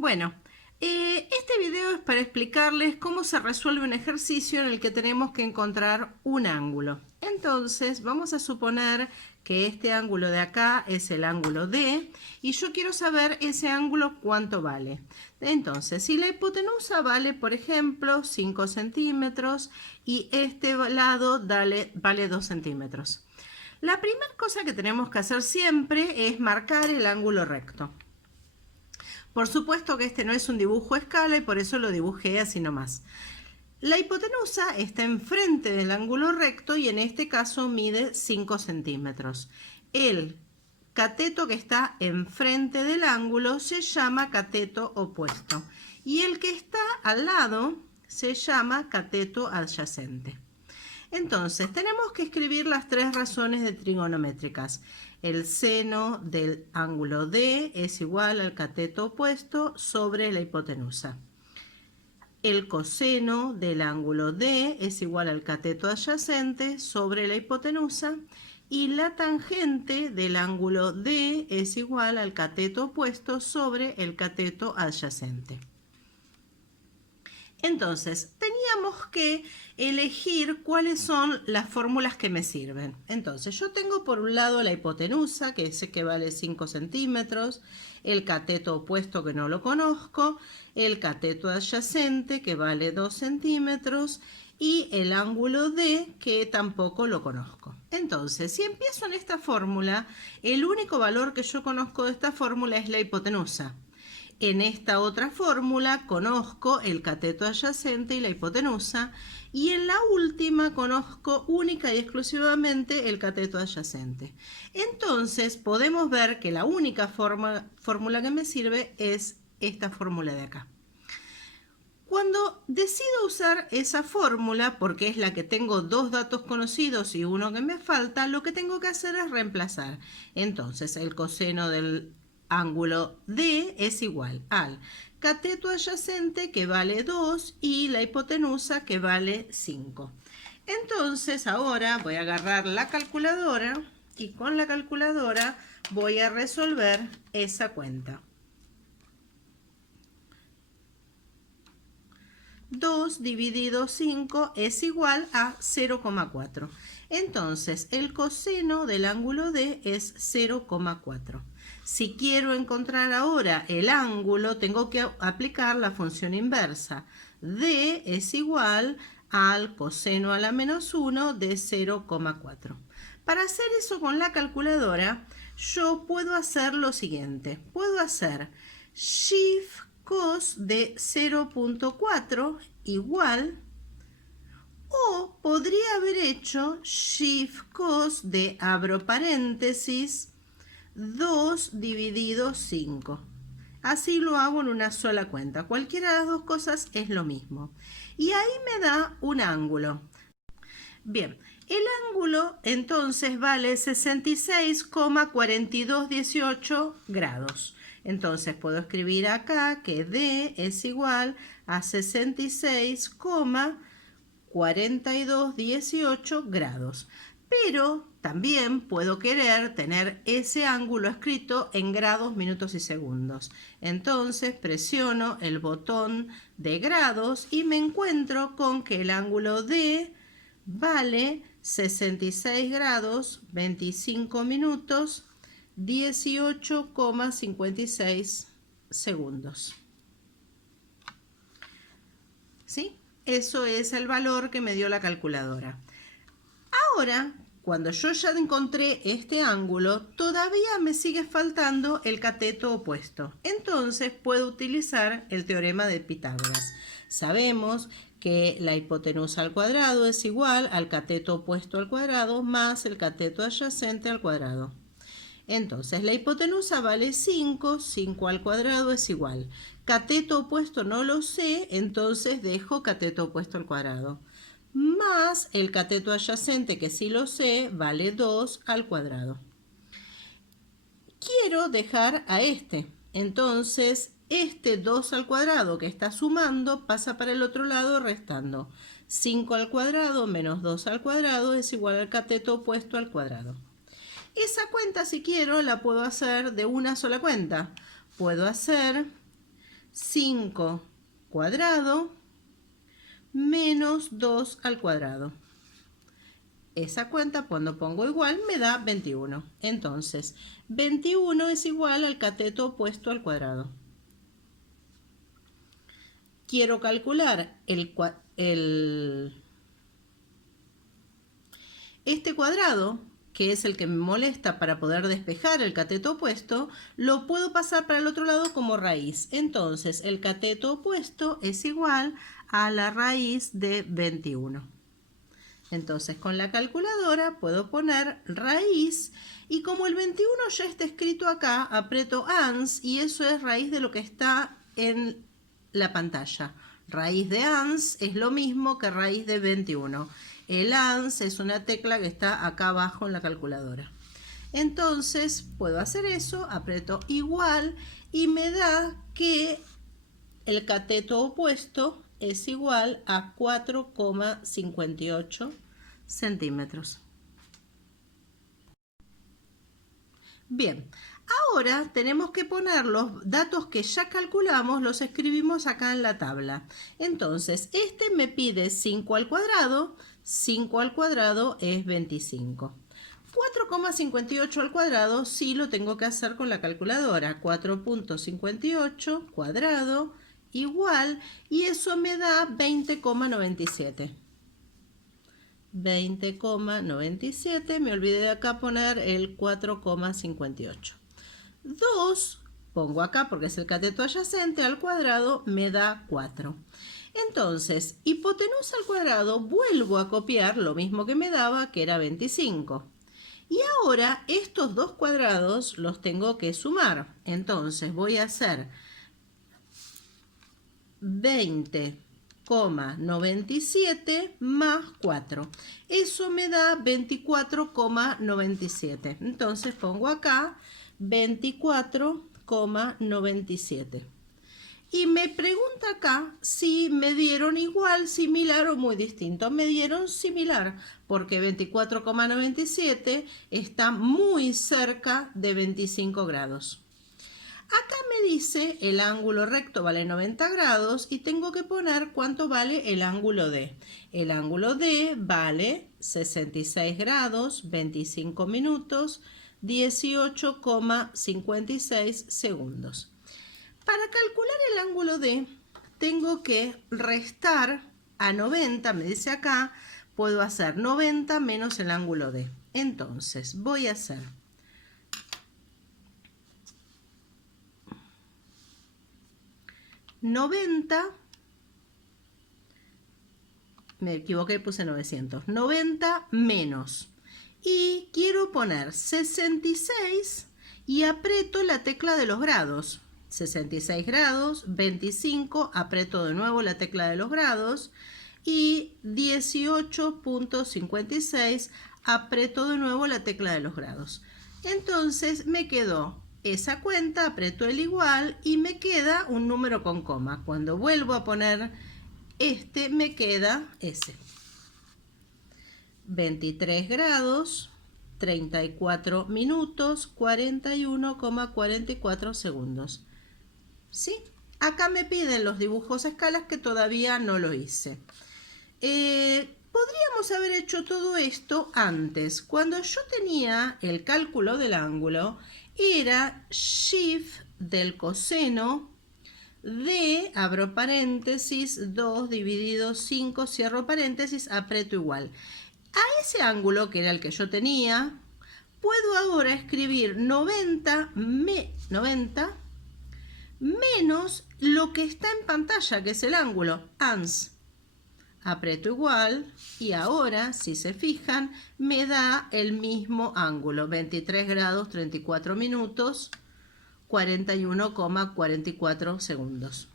Bueno, este video es para explicarles cómo se resuelve un ejercicio en el que tenemos que encontrar un ángulo. Entonces, vamos a suponer que este ángulo de acá es el ángulo D y yo quiero saber ese ángulo cuánto vale. Entonces, si la hipotenusa vale, por ejemplo, 5 centímetros y este lado vale 2 centímetros. La primera cosa que tenemos que hacer siempre es marcar el ángulo recto. Por supuesto que este no es un dibujo a escala y por eso lo dibujé así nomás. La hipotenusa está enfrente del ángulo recto y en este caso mide 5 centímetros. El cateto que está enfrente del ángulo se llama cateto opuesto y el que está al lado se llama cateto adyacente. Entonces, tenemos que escribir las tres razones de trigonométricas. El seno del ángulo D es igual al cateto opuesto sobre la hipotenusa. El coseno del ángulo D es igual al cateto adyacente sobre la hipotenusa. Y la tangente del ángulo D es igual al cateto opuesto sobre el cateto adyacente. Entonces, teníamos que elegir cuáles son las fórmulas que me sirven. Entonces, yo tengo por un lado la hipotenusa, que sé que vale 5 centímetros, el cateto opuesto, que no lo conozco, el cateto adyacente, que vale 2 centímetros, y el ángulo D, que tampoco lo conozco. Entonces, si empiezo en esta fórmula, el único valor que yo conozco de esta fórmula es la hipotenusa. En esta otra fórmula conozco el cateto adyacente y la hipotenusa, y en la última conozco única y exclusivamente el cateto adyacente. Entonces podemos ver que la única fórmula que me sirve es esta fórmula de acá. Cuando decido usar esa fórmula, porque es la que tengo dos datos conocidos y uno que me falta, lo que tengo que hacer es reemplazar. Entonces el coseno del ángulo D es igual al cateto adyacente, que vale 2, y la hipotenusa, que vale 5. Entonces ahora voy a agarrar la calculadora y con la calculadora voy a resolver esa cuenta. 2 dividido 5 es igual a 0,4. Entonces, el coseno del ángulo D es 0,4. Si quiero encontrar ahora el ángulo, tengo que aplicar la función inversa. D es igual al coseno a la menos 1 de 0,4. Para hacer eso con la calculadora, yo puedo hacer lo siguiente. Puedo hacer Shift cos de 0,4 igual, o podría haber hecho shift cos de, abro paréntesis, 2 dividido 5. Así lo hago en una sola cuenta. Cualquiera de las dos cosas es lo mismo. Y ahí me da un ángulo. Bien, el ángulo entonces vale 66,4218 grados. Entonces puedo escribir acá que D es igual a 66,4218 grados. Pero también puedo querer tener ese ángulo escrito en grados, minutos y segundos. Entonces presiono el botón de grados y me encuentro con que el ángulo D vale 66 grados, 25 minutos, 18,56 segundos. ¿Sí? Eso es el valor que me dio la calculadora. Ahora, cuando yo ya encontré este ángulo, todavía me sigue faltando el cateto opuesto. Entonces puedo utilizar el teorema de Pitágoras. Sabemos que la hipotenusa al cuadrado es igual al cateto opuesto al cuadrado más el cateto adyacente al cuadrado. Entonces, la hipotenusa vale 5, 5 al cuadrado es igual. Cateto opuesto no lo sé, entonces dejo cateto opuesto al cuadrado. Más el cateto adyacente, que sí lo sé, vale 2 al cuadrado. Quiero dejar a este. Entonces, este 2 al cuadrado que está sumando pasa para el otro lado restando. 5 al cuadrado menos 2 al cuadrado es igual al cateto opuesto al cuadrado. Esa cuenta, si quiero, la puedo hacer de una sola cuenta. Puedo hacer 5 cuadrado menos 2 al cuadrado. Esa cuenta, cuando pongo igual, me da 21. Entonces, 21 es igual al cateto opuesto al cuadrado. Quiero calcular este cuadrado, que es el que me molesta para poder despejar el cateto opuesto, lo puedo pasar para el otro lado como raíz. Entonces, el cateto opuesto es igual a la raíz de 21. Entonces, con la calculadora puedo poner raíz y como el 21 ya está escrito acá, aprieto ANS y eso es raíz de lo que está en la pantalla. Raíz de ANS es lo mismo que raíz de 21. El ANS es una tecla que está acá abajo en la calculadora. Entonces, puedo hacer eso, aprieto igual y me da que el cateto opuesto es igual a 4,58 centímetros. Bien, ahora tenemos que poner los datos que ya calculamos, los escribimos acá en la tabla. Entonces, este me pide 5 al cuadrado es 25. 4,58 al cuadrado sí lo tengo que hacer con la calculadora. 4,58 cuadrado igual, y eso me da 20,97. 20,97, me olvidé de acá poner el 4,58. 2, pongo acá porque es el cateto adyacente, al cuadrado me da 4. Entonces, hipotenusa al cuadrado, vuelvo a copiar lo mismo que me daba, que era 25. Y ahora estos dos cuadrados los tengo que sumar. Entonces voy a hacer 20,97 más 4. Eso me da 24,97. Entonces pongo acá 24,97. Y me pregunta acá si me dieron igual, similar o muy distinto. Me dieron similar porque 24,97 está muy cerca de 25 grados. Acá me dice el ángulo recto vale 90 grados y tengo que poner cuánto vale el ángulo D. El ángulo D vale 66 grados, 25 minutos, 18,56 segundos. Para calcular el ángulo D tengo que restar a 90, me dice acá, puedo hacer 90 menos el ángulo D. Entonces voy a hacer 90, me equivoqué, puse 900, 90 menos, y quiero poner 66 y aprieto la tecla de los grados, 66 grados, 25, aprieto de nuevo la tecla de los grados, y 18,56, aprieto de nuevo la tecla de los grados. Entonces me quedó esa cuenta, aprieto el igual y me queda un número con coma. Cuando vuelvo a poner este, me queda ese. 23 grados, 34 minutos, 41,44 segundos. ¿Sí? Acá me piden los dibujos a escalas que todavía no lo hice. Podríamos haber hecho todo esto antes. Cuando yo tenía el cálculo del ángulo, era shift del coseno de, abro paréntesis, 2 dividido 5, cierro paréntesis, aprieto igual. A ese ángulo, que era el que yo tenía, puedo ahora escribir 90 menos lo que está en pantalla, que es el ángulo, ANS. Aprieto igual y ahora, si se fijan, me da el mismo ángulo, 23 grados, 34 minutos, 41,44 segundos.